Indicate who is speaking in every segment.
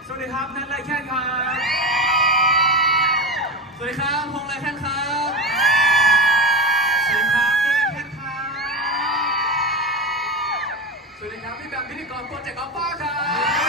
Speaker 1: สวัสดีครับนัทไรแค่นครับสวัสดีครับพงษ์ไรแค่นครับสวัสดีครับพี่ไรแค่นครับสวัสดีครับพี่แบมพิธีกรโปรเจกต์อัลฟาครับ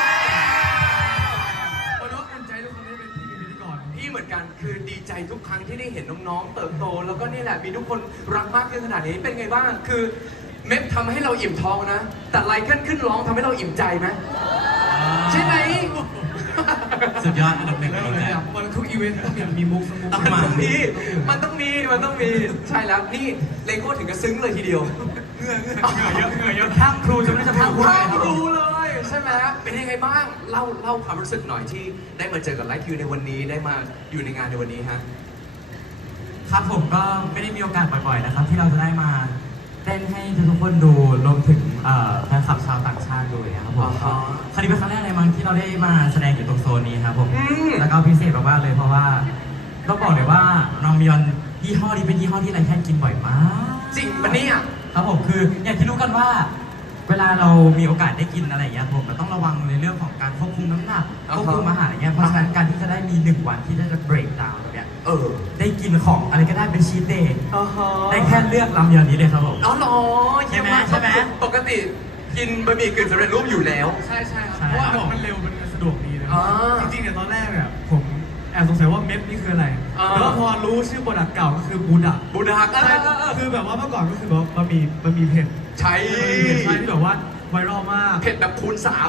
Speaker 1: วันนี้อุ่นใจทุกคนได้เป็นพี่พิธีกรพี่เหมือนกันคือดีใจทุกครั้งที่ได้เห็นน้องๆเติบโตแล้วก็นี่แหละมีทุกคนรักมากขึ้นขนาดนี้เป็นไงบ้างคือเม็ดทำให้เราอิ่มท้องนะแต่ไลแคนขึ้นร้องทำให้เราอิ่มใจไหมใช่ไหม
Speaker 2: สุดยอดอันดับหนึ่งเลย
Speaker 1: วันทุกอีเวนต์ต้องมีมุกสมุกมันต้องมีใช่แล้วนี่เลโก้ถึงกับซึ้งเลยทีเดียวเหงื่อเยอะทั้งครูจะไม่ได้จะทั้งครูเลยใช่ไหมเป็นยังไงบ้างเล่าความรู้สึกหน่อยที่ได้มาเจอกับไลฟ์คิวในวันนี้ได้มาอยู่ในงานในวันนี้ฮะ
Speaker 2: ครับผมก็ไม่ได้มีโอกาสบ่อยๆนะครับที่เราจะได้มาเต้นให้ทุกคนดูรวมถึงแฟนคลับชาวต่างชาติด้วยครับผมครั้งนี้เป็นครั้งแรกเลยมั้งที่เราได้มาแสดงอยู่ตรงโซนนี้ครับผมแล้วก็พิเศษมากๆเลยเพราะว่าต้องบอกเลยว่าน้องมิยอนยี่ห้อนี้เป็นยี่ห้อที่ไรแค่กินบ่อยมาก
Speaker 1: จริงปะเนี่ย
Speaker 2: ครับผมคืออย่างที่รู้กันว่าเวลาเรามีโอกาสได้กินอะไรอย่างเงี้ยผมมันต้องระวังในเรื่องของการควบคุมน้ำหนักควบคุมอาหารอย่างเงี้ยเพราะฉะนั้นการที่จะได้มี1 วันที่ได้จะ break down แบบเนี้ยได้กินของอะไรก็ได้เป็นชีทเดย์ได้แค่เลือกลำยอนนี้เลยครับผม
Speaker 1: อ๋อเหรอใช่ไหมปกติกินบะหมี่กึ่งสำเร็จรูปอยู่แล้ว
Speaker 3: ใช่ครับเพราะว่ามันเร็วมันสะดวกดีนะจริงๆเนี่ยตอนแรกเนี่ยผมแอบสงสัยว่าเม็ดนี่คืออะไรแล้วพอรู้ชื่อโปรดักต์เก่าก็คือบูดะใช่คือแบบว่าเมื่อก่อนก็คือแบบบะหมี่เผ็ด
Speaker 1: ใช่
Speaker 3: ที่แบบว่าไวรัลมาก
Speaker 1: เผ็ดแบบคูณ3